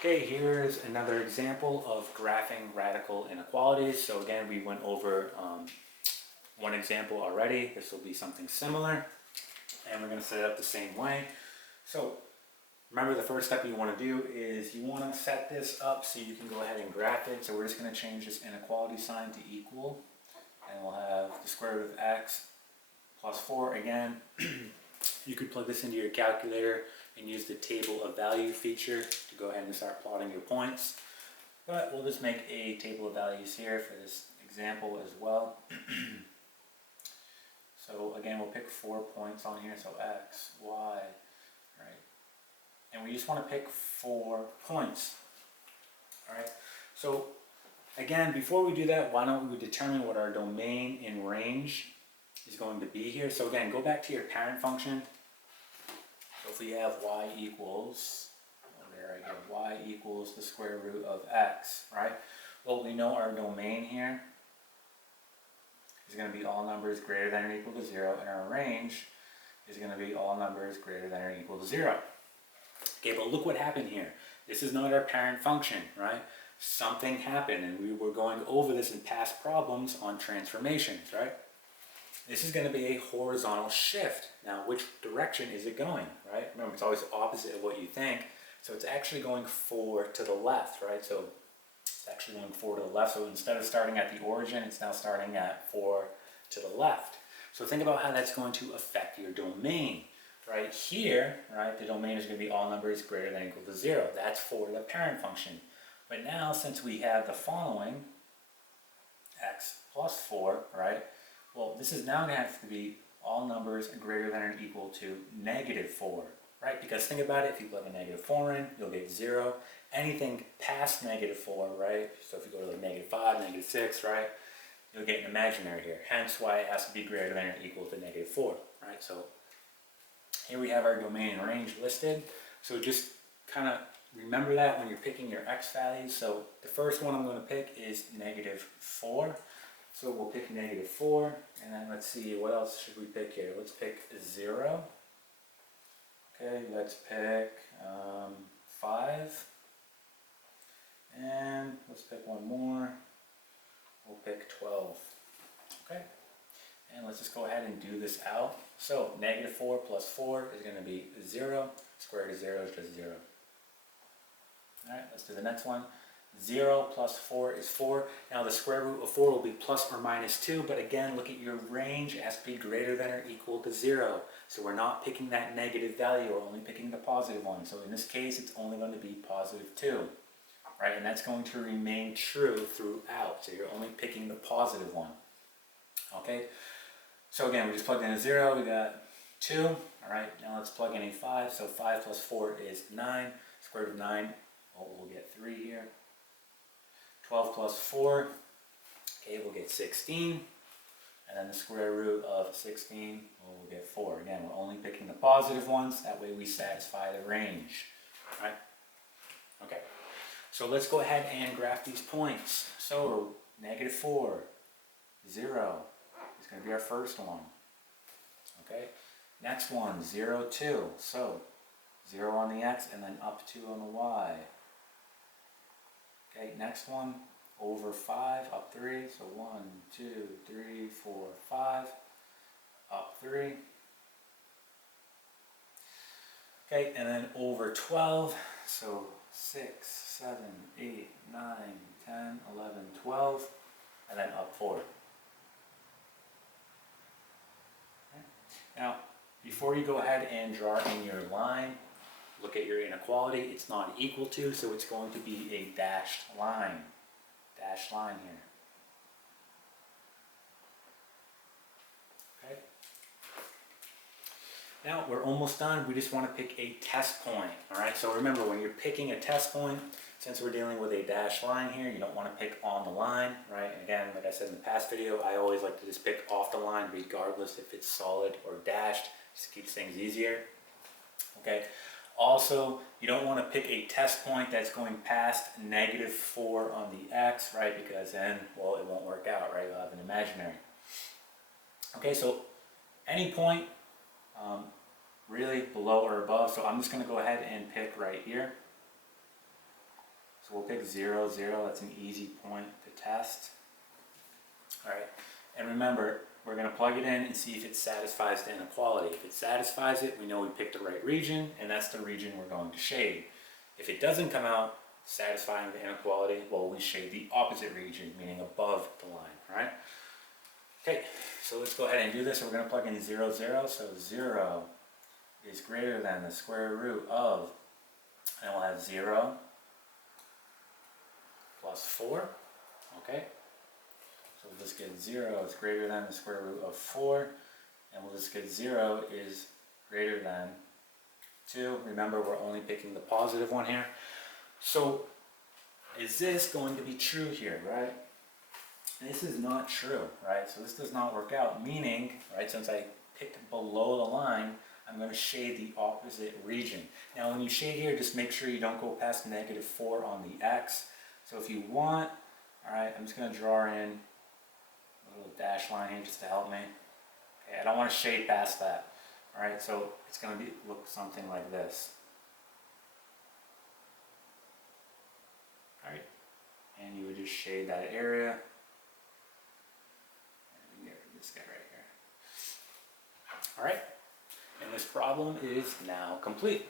Okay, here's another example of graphing radical inequalities. So again, we went over one example already. This will be something similar, and we're going to set it up the same way. So remember, the first step you want to do is you want to set this up so you can go ahead and graph it. So we're just going to change this inequality sign to equal, and we'll have the square root of x plus 4 again. You could plug this into your calculator and use the table of value feature to go ahead and start plotting your points. But we'll just make a table of values here for this example as well. So again, we'll pick 4 points on here, so x, y, right? And we just want to pick 4 points, all right? So again, before we do that, why don't we determine what our domain in range is going to be here. So again, go back to your parent function. So if we have y equals, there I go, y equals the square root of x, right? Well, we know our domain here is going to be all numbers greater than or equal to 0, and our range is going to be all numbers greater than or equal to 0. Okay, but look what happened here. This is not our parent function, right? Something happened, and we were going over this in past problems on transformations, right? This is going to be a horizontal shift. Now, which direction is it going, right? Remember, it's always opposite of what you think. So it's actually going forward to the left, right? So it's actually going forward to the left. So instead of starting at the origin, it's now starting at 4 to the left. So think about how that's going to affect your domain. Right here, right, the domain is going to be all numbers greater than or equal to 0. That's for the parent function. But now, since we have the following, x plus 4, right, well, this is now going to have to be all numbers greater than or equal to negative 4, right? Because think about it, if you plug a negative 4 in, you'll get 0. Anything past negative 4, right, so if you go to like negative 5, negative 6, right, you'll get an imaginary here. Hence why it has to be greater than or equal to negative 4, right? So here we have our domain and range listed. So just kind of remember that when you're picking your x values. So the first one I'm going to pick is negative 4. So we'll pick negative 4, and then let's see, what else should we pick here? Let's pick 0. Okay, let's pick 5. And let's pick one more. We'll pick 12. Okay, and let's just go ahead and do this out. So negative 4 plus 4 is going to be 0. Square root of 0 is just 0. All right, let's do the next one. 0 plus 4 is 4. Now the square root of 4 will be plus or minus 2, but again, look at your range. It has to be greater than or equal to 0. So we're not picking that negative value, we're only picking the positive one. So in this case, it's only going to be positive 2. Right, and that's going to remain true throughout. So you're only picking the positive one. Okay, so again, we just plugged in a 0, we got 2. All right, now let's plug in a 5. So 5 plus 4 is 9. Square root of 9, well, we'll get 3 here. 12 plus 4, okay, we'll get 16. And then the square root of 16, well, we'll get 4. Again, we're only picking the positive ones. That way we satisfy the range. All right? Okay, so let's go ahead and graph these points. So negative 4, 0 is going to be our first one. Okay, next one, 0, 2. So 0 on the x and then up 2 on the y. Okay, next one, over 5, up 3. So 1, 2, 3, 4, 5, up 3. Okay, and then over 12. So 6, 7, 8, 9, 10, 11, 12, and then up 4. Okay. Now, before you go ahead and draw in your line, look at your inequality. It's not equal to, so it's going to be a dashed line. Dashed line here. Okay. Now we're almost done. We just want to pick a test point. All right. So remember, when you're picking a test point, since we're dealing with a dashed line here, you don't want to pick on the line, right? And again, like I said in the past video, I always like to just pick off the line, regardless if it's solid or dashed. Just keeps things easier. Okay. Also, you don't want to pick a test point that's going past negative 4 on the x, right? Because then, well, it won't work out, right? You'll have an imaginary. Okay, so any point really below or above. So I'm just going to go ahead and pick right here. So we'll pick 0, 0, that's an easy point to test. Alright, and remember, we're going to plug it in and see if it satisfies the inequality. If it satisfies it, we know we picked the right region, and that's the region we're going to shade. If it doesn't come out satisfying the inequality, well, we shade the opposite region, meaning above the line, right? Okay, so let's go ahead and do this. We're going to plug in 0, 0, so 0 is greater than the square root of, and we'll have 0 plus 4, okay? So we'll just get 0 is greater than the square root of 4, and we'll just get 0 is greater than 2. Remember, we're only picking the positive one here. So is this going to be true here, right? This is not true, right? So this does not work out, meaning, right, since I picked below the line, I'm going to shade the opposite region. Now when you shade here, just make sure you don't go past -4 on the x. So if you want, alright, I'm just going to draw in a little dash line here just to help me. Okay, I don't want to shade past that. Alright, so it's going to look something like this. Alright, and you would just shade that area. And this guy right here. Alright, and this problem is now complete.